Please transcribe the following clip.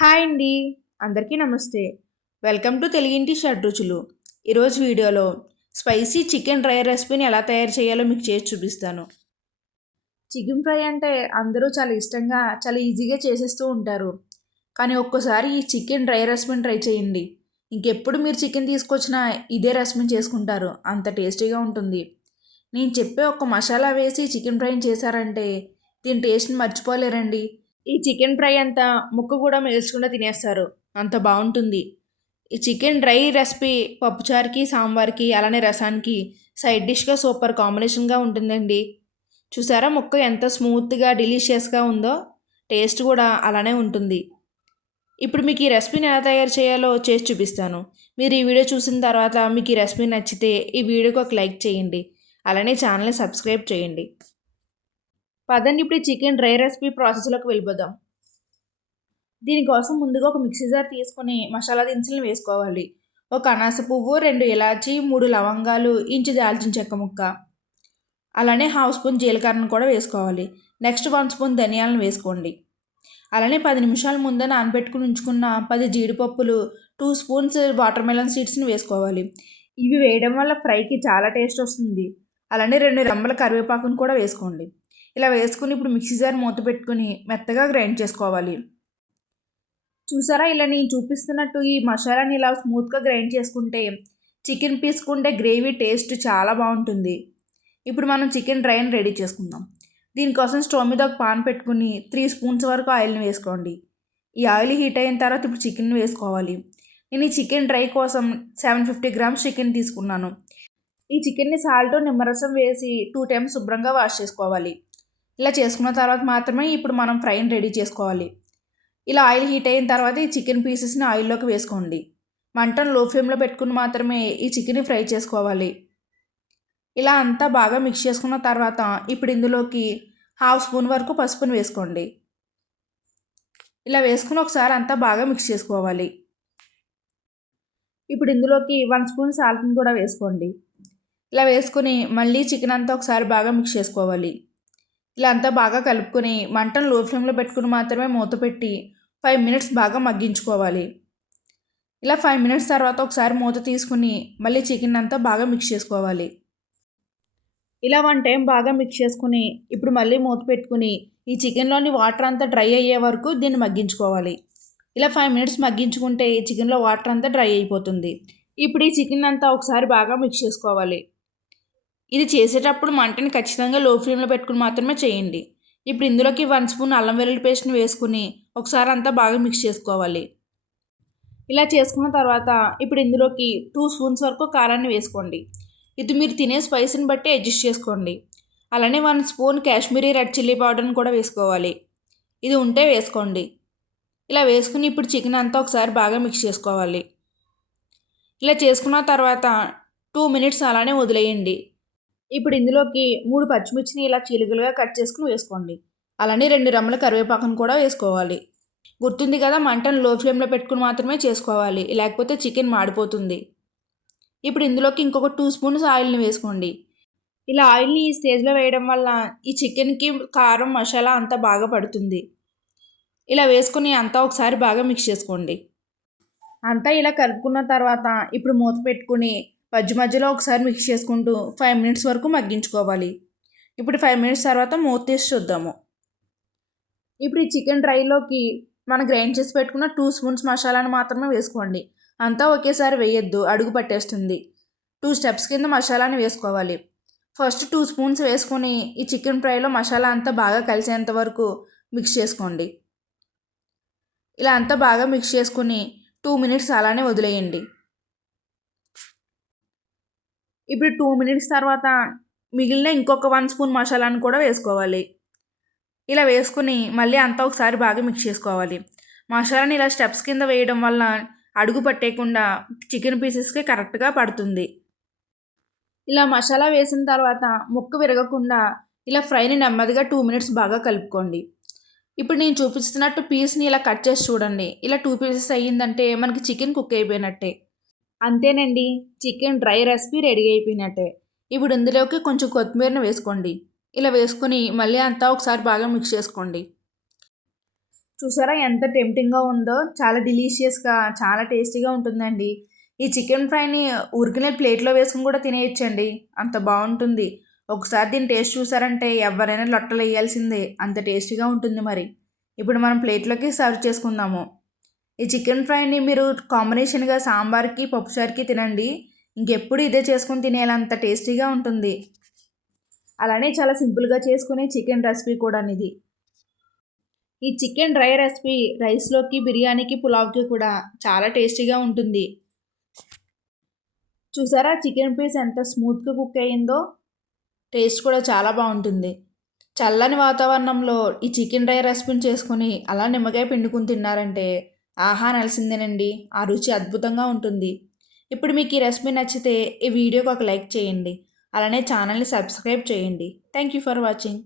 Hi అండి. అందరికీ నమస్తే. వెల్కమ్ టు తెలుగింటి షడ్రుచులు. ఈరోజు వీడియోలో స్పైసీ చికెన్ డ్రై రెసిపీని ఎలా తయారు చేయాలో మీకు చేసి చూపిస్తాను. చికెన్ ఫ్రై అంటే అందరూ చాలా ఇష్టంగా, చాలా ఈజీగా చేసేస్తూ ఉంటారు. కానీ ఒక్కోసారి ఈ చికెన్ డ్రై రెసిపీని ట్రై చేయండి. ఇంకెప్పుడు మీరు చికెన్ తీసుకొచ్చినా ఇదే రెసిపీని చేసుకుంటారు. అంత టేస్టీగా ఉంటుంది. నేను చెప్పే ఒక మసాలా వేసి చికెన్ ఫ్రైని చేశారంటే దీని టేస్ట్ని మర్చిపోలేరండి. ఈ చికెన్ ఫ్రై అంతా ముక్క కూడా మెల్చకుండా తినేస్తారు. అంత బాగుంటుంది. ఈ చికెన్ డ్రై రెసిపీ పప్పుచారుకి, సాంబార్కి, అలానే రసానికి సైడ్ డిష్గా సూపర్ కాంబినేషన్గా ఉంటుందండి. చూసారా ముక్క ఎంత స్మూత్గా డెలీషియస్గా ఉందో, టేస్ట్ కూడా అలానే ఉంటుంది. ఇప్పుడు మీకు ఈ రెసిపీని ఎలా తయారు చేయాలో చేసి చూపిస్తాను. మీరు ఈ వీడియో చూసిన తర్వాత మీకు ఈ రెసిపీ నచ్చితే ఈ వీడియోకి ఒక లైక్ చేయండి. అలానే ఛానల్ని సబ్స్క్రైబ్ చేయండి. పదండి ఇప్పుడు ఈ చికెన్ డ్రై రెసిపీ ప్రాసెస్లోకి వెళ్ళిపోదాం. దీనికోసం ముందుగా ఒక మిక్సీ జార్ తీసుకొని మసాలా దినుసులను వేసుకోవాలి. ఒక అనాస పువ్వు, 2 ఇలాచి, 3 లవంగాలు, ఇంచు దాల్చిన చెక్క ముక్క, అలానే హాఫ్ స్పూన్ జీలకర్రను కూడా వేసుకోవాలి. నెక్స్ట్ 1 స్పూన్ ధనియాలను వేసుకోండి. అలానే 10 నిమిషాల ముందే నానబెట్టుకుని ఉంచుకున్న 10 జీడిపప్పులు, 2 స్పూన్స్ వాటర్ మెలన్ సీడ్స్ని వేసుకోవాలి. ఇవి వేయడం వల్ల ఫ్రైకి చాలా టేస్ట్ వస్తుంది. అలానే 2 రెమ్మల కరివేపాకును కూడా వేసుకోండి. ఇలా వేసుకుని ఇప్పుడు మిక్సీ జార్ మూత పెట్టుకుని మెత్తగా గ్రైండ్ చేసుకోవాలి. చూసారా, ఇలా నేను చూపిస్తున్నట్టు ఈ మసాలాని ఇలా స్మూత్గా గ్రైండ్ చేసుకుంటే చికెన్ పీసుకుంటే గ్రేవీ టేస్ట్ చాలా బాగుంటుంది. ఇప్పుడు మనం చికెన్ డ్రైని రెడీ చేసుకుందాం. దీనికోసం స్టవ్ మీద ఒక పాన్ పెట్టుకుని 3 స్పూన్స్ వరకు ఆయిల్ని వేసుకోండి. ఈ ఆయిల్ హీట్ అయిన తర్వాత ఇప్పుడు చికెన్ వేసుకోవాలి. నేను ఈ చికెన్ డ్రై కోసం 750 గ్రామ్స్ చికెన్ తీసుకున్నాను. ఈ చికెన్ని సాల్ట్, నిమ్మరసం వేసి 2 టైమ్స్ శుభ్రంగా వాష్ చేసుకోవాలి. ఇలా చేసుకున్న తర్వాత మాత్రమే ఇప్పుడు మనం ఫ్రైని రెడీ చేసుకోవాలి. ఇలా ఆయిల్ హీట్ అయిన తర్వాత ఈ చికెన్ పీసెస్ని ఆయిల్లోకి వేసుకోండి. మంటను లో ఫ్లేమ్లో పెట్టుకుని మాత్రమే ఈ చికెన్ని ఫ్రై చేసుకోవాలి. ఇలా అంతా బాగా మిక్స్ చేసుకున్న తర్వాత ఇప్పుడు ఇందులోకి హాఫ్ స్పూన్ వరకు పసుపుని వేసుకోండి. ఇలా వేసుకుని ఒకసారి అంతా బాగా మిక్స్ చేసుకోవాలి. ఇప్పుడు ఇందులోకి 1 స్పూన్ సాల్ట్ని కూడా వేసుకోండి. ఇలా వేసుకుని మళ్ళీ చికెన్ అంతా ఒకసారి బాగా మిక్స్ చేసుకోవాలి. ఇలా అంతా బాగా కలుపుకొని మంటను లో ఫ్లేమ్లో పెట్టుకుని మాత్రమే మూత పెట్టి 5 మినిట్స్ బాగా మగ్గించుకోవాలి. ఇలా 5 మినిట్స్ తర్వాత ఒకసారి మూత తీసుకుని మళ్ళీ చికెన్ అంతా బాగా మిక్స్ చేసుకోవాలి. ఇలా 1 టైం బాగా మిక్స్ చేసుకుని ఇప్పుడు మళ్ళీ మూత పెట్టుకుని ఈ చికెన్లోని వాటర్ అంతా డ్రై అయ్యే వరకు దీన్ని మగ్గించుకోవాలి. ఇలా 5 మినిట్స్ మగ్గించుకుంటే ఈ చికెన్లో వాటర్ అంతా డ్రై అయిపోతుంది. ఇప్పుడు ఈ చికెన్ అంతా ఒకసారి బాగా మిక్స్ చేసుకోవాలి. ఇది చేసేటప్పుడు మంటని ఖచ్చితంగా లో ఫ్లేమ్లో పెట్టుకుని మాత్రమే చేయండి. ఇప్పుడు ఇందులోకి 1 స్పూన్ అల్లం వెల్లుల్లి పేస్ట్ని వేసుకుని ఒకసారి అంతా బాగా మిక్స్ చేసుకోవాలి. ఇలా చేసుకున్న తర్వాత ఇప్పుడు ఇందులోకి 2 స్పూన్స్ వరకు కారాన్ని వేసుకోండి. ఇది మీరు తినే స్పైస్ని బట్టి అడ్జస్ట్ చేసుకోండి. అలానే 1 స్పూన్ కాశ్మీరీ రెడ్ చిల్లీ పౌడర్ని కూడా వేసుకోవాలి. ఇది ఉంటే వేసుకోండి. ఇలా వేసుకుని ఇప్పుడు చికెన్ అంతా ఒకసారి బాగా మిక్స్ చేసుకోవాలి. ఇలా చేసుకున్న తర్వాత 2 మినిట్స్ అలానే వదిలేయండి. ఇప్పుడు ఇందులోకి 3 పచ్చిమిర్చిని ఇలా చీలికలుగా కట్ చేసుకుని వేసుకోండి. అలానే 2 రెమ్మల కరివేపాకును కూడా వేసుకోవాలి. గుర్తుంది కదా, మంటను లో ఫ్లేమ్లో పెట్టుకుని మాత్రమే చేసుకోవాలి, లేకపోతే చికెన్ మాడిపోతుంది. ఇప్పుడు ఇందులోకి ఇంకొక 2 స్పూన్స్ ఆయిల్ని వేసుకోండి. ఇలా ఆయిల్ని ఈ స్టేజ్లో వేయడం వల్ల ఈ చికెన్కి కారం, మసాలా అంతా బాగా పడుతుంది. ఇలా వేసుకుని అంతా ఒకసారి బాగా మిక్స్ చేసుకోండి. అంతా ఇలా కలుపుకున్న తర్వాత ఇప్పుడు మూత పెట్టుకుని మధ్య మధ్యలో ఒకసారి మిక్స్ చేసుకుంటూ 5 మినిట్స్ వరకు మగ్గించుకోవాలి. ఇప్పుడు 5 మినిట్స్ తర్వాత మూత తీసి చూద్దాము. ఇప్పుడు ఈ చికెన్ డ్రైలోకి మనం గ్రైండ్ చేసి పెట్టుకున్న 2 స్పూన్స్ మసాలాను మాత్రమే వేసుకోండి. అంతా ఒకేసారి వేయొద్దు, అడుగు పట్టేస్తుంది. 2 స్టెప్స్ కింద మసాలాని వేసుకోవాలి. ఫస్ట్ 2 స్పూన్స్ వేసుకొని ఈ చికెన్ ఫ్రైలో మసాలా అంతా బాగా కలిసేంత వరకు మిక్స్ చేసుకోండి. ఇలా అంతా బాగా మిక్స్ చేసుకుని 2 మినిట్స్ అలానే వదిలేయండి. ఇప్పుడు 2 మినిట్స్ తర్వాత మిగిలిన ఇంకొక 1 స్పూన్ మసాలాను కూడా వేసుకోవాలి. ఇలా వేసుకుని మళ్ళీ అంతా ఒకసారి బాగా మిక్స్ చేసుకోవాలి. మసాలాని ఇలా స్టెప్స్ కింద వేయడం వల్ల అడుగు పట్టేయకుండా చికెన్ పీసెస్కి కరెక్ట్గా పడుతుంది. ఇలా మసాలా వేసిన తర్వాత ముక్క విరగకుండా ఇలా ఫ్రైని నెమ్మదిగా 2 మినిట్స్ బాగా కలుపుకోండి. ఇప్పుడు నేను చూపిస్తున్నట్టు పీస్ని ఇలా కట్ చేసి చూడండి. ఇలా 2 పీసెస్ అయ్యిందంటే మనకి చికెన్ కుక్ అయిపోయినట్టే. అంతేనండి, చికెన్ డ్రై రెసిపీ రెడీ అయిపోయినట్టే. ఇప్పుడు ఇందులోకి కొంచెం కొత్తిమీరని వేసుకోండి. ఇలా వేసుకొని మళ్ళీ అంతా ఒకసారి బాగా మిక్స్ చేసుకోండి. చూసారా ఎంత టెంప్టింగ్గా ఉందో, చాలా డెలీషియస్గా, చాలా టేస్టీగా ఉంటుందండి. ఈ చికెన్ ఫ్రైని ఊరికనే ప్లేట్లో వేసుకుని కూడా తినేయచ్చండి, అంత బాగుంటుంది. ఒకసారి దీని టేస్ట్ చూసారంటే ఎవరైనా లొట్టలు వేయాల్సిందే, అంత టేస్టీగా ఉంటుంది. మరి ఇప్పుడు మనం ప్లేట్లోకి సర్వ్ చేసుకుందాము. ఈ చికెన్ ఫ్రైని మీరు కాంబినేషన్గా సాంబార్కి పప్పుచారుకి తినండి, ఇంకెప్పుడు ఇదే చేసుకుని తినేయాలంత టేస్టీగా ఉంటుంది. అలానే చాలా సింపుల్గా చేసుకునే చికెన్ రెసిపీ కూడా ఇది. ఈ చికెన్ డ్రై రెసిపీ రైస్లోకి, బిర్యానీకి, పులావ్కి కూడా చాలా టేస్టీగా ఉంటుంది. చూసారా చికెన్ పీస్ ఎంత స్మూత్గా కుక్ అయ్యిందో, టేస్ట్ కూడా చాలా బాగుంటుంది. చల్లని వాతావరణంలో ఈ చికెన్ డ్రై రెసిపీని చేసుకొని అలా నిమ్మకాయ పిండుకుని తిన్నారంటే ఆహా అనాల్సిందేనండి, ఆ రుచి అద్భుతంగా ఉంటుంది. ఇప్పుడు మీకు ఈ రెసిపీ నచ్చితే ఈ వీడియోకి ఒక లైక్ చేయండి, అలానే ఛానల్ని సబ్స్క్రైబ్ చేయండి. Thank you for watching.